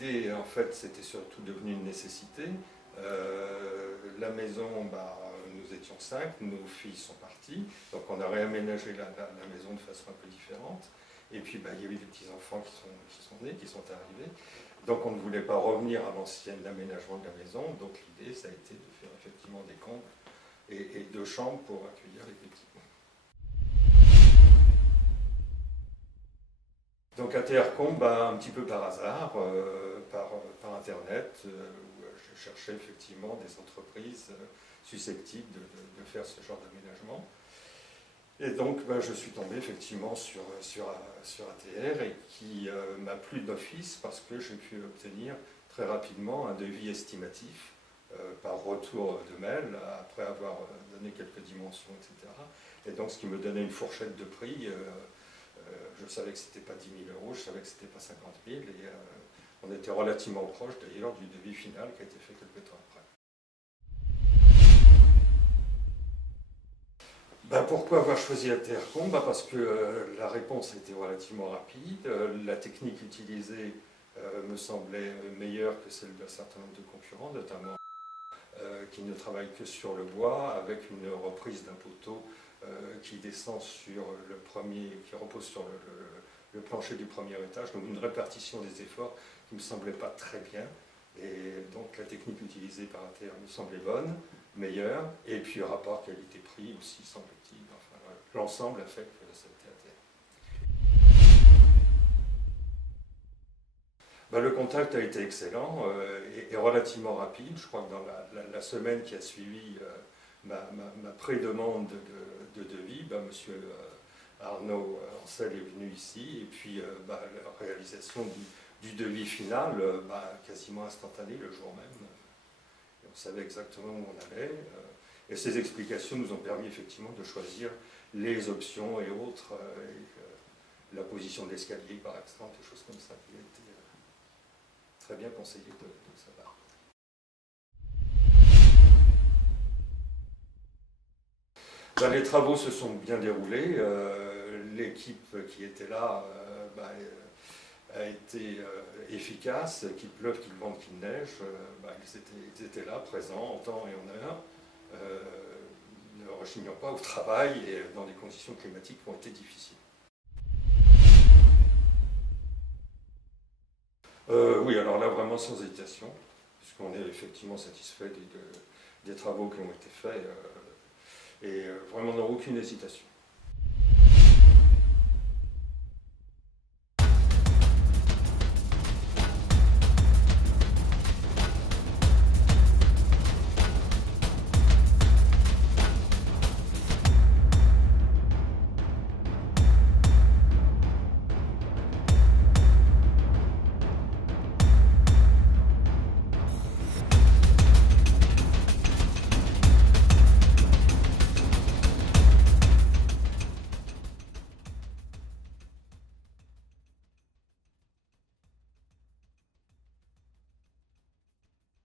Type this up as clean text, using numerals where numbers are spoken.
l'idée, en fait, c'était surtout devenu une nécessité. La maison, nous étions 5, nos filles sont parties, donc on a réaménagé la maison de façon un peu différente. Et puis il y avait des petits-enfants qui sont nés, qui sont arrivés. Donc on ne voulait pas revenir à l'ancien aménagement de la maison, donc l'idée ça a été de faire effectivement des combles et 2 chambres pour accueillir les petits. Donc ATR Combe, un petit peu par hasard, par internet, où je cherchais effectivement des entreprises susceptibles de faire ce genre d'aménagement. Et donc je suis tombé effectivement sur ATR et qui m'a plu d'office parce que j'ai pu obtenir très rapidement un devis estimatif par retour de mail, après avoir donné quelques dimensions, etc. Et donc ce qui me donnait une fourchette de prix. Je savais que ce n'était pas 10 000 euros, je savais que ce n'était pas 50 000, et on était relativement proche d'ailleurs du devis final qui a été fait quelques temps après. Pourquoi avoir choisi ATR Combe? Parce que la réponse a été relativement rapide, la technique utilisée me semblait meilleure que celle d'un certain nombre de concurrents, notamment qui ne travaillent que sur le bois, avec une reprise d'un poteau qui descend sur le premier, qui repose sur le plancher du premier étage, donc une répartition des efforts qui ne me semblait pas très bien. Et donc la technique utilisée par ATR me semblait bonne, meilleure, et puis le rapport qualité-prix aussi, semble-t-il. Enfin, l'ensemble a fait que ça a été ATR. Le contact a été excellent et relativement rapide. Je crois que dans la semaine qui a suivi ma pré-demande de devis, monsieur Arnaud Ancel est venu ici, et puis la réalisation du devis final, quasiment instantané le jour même. Et on savait exactement où on allait. Et ces explications nous ont permis effectivement de choisir les options et autres, la position de l'escalier par exemple, des choses comme ça qui a été très bien conseillé de sa part. Les travaux se sont bien déroulés. L'équipe qui était là a été efficace, qu'il pleuve, qu'il vente, qu'il neige. Ils étaient là, présents en temps et en heure, ne rechignant pas au travail et dans des conditions climatiques qui ont été difficiles. Oui, alors là, vraiment sans hésitation, puisqu'on est effectivement satisfait des travaux qui ont été faits, et vraiment dans aucune hésitation.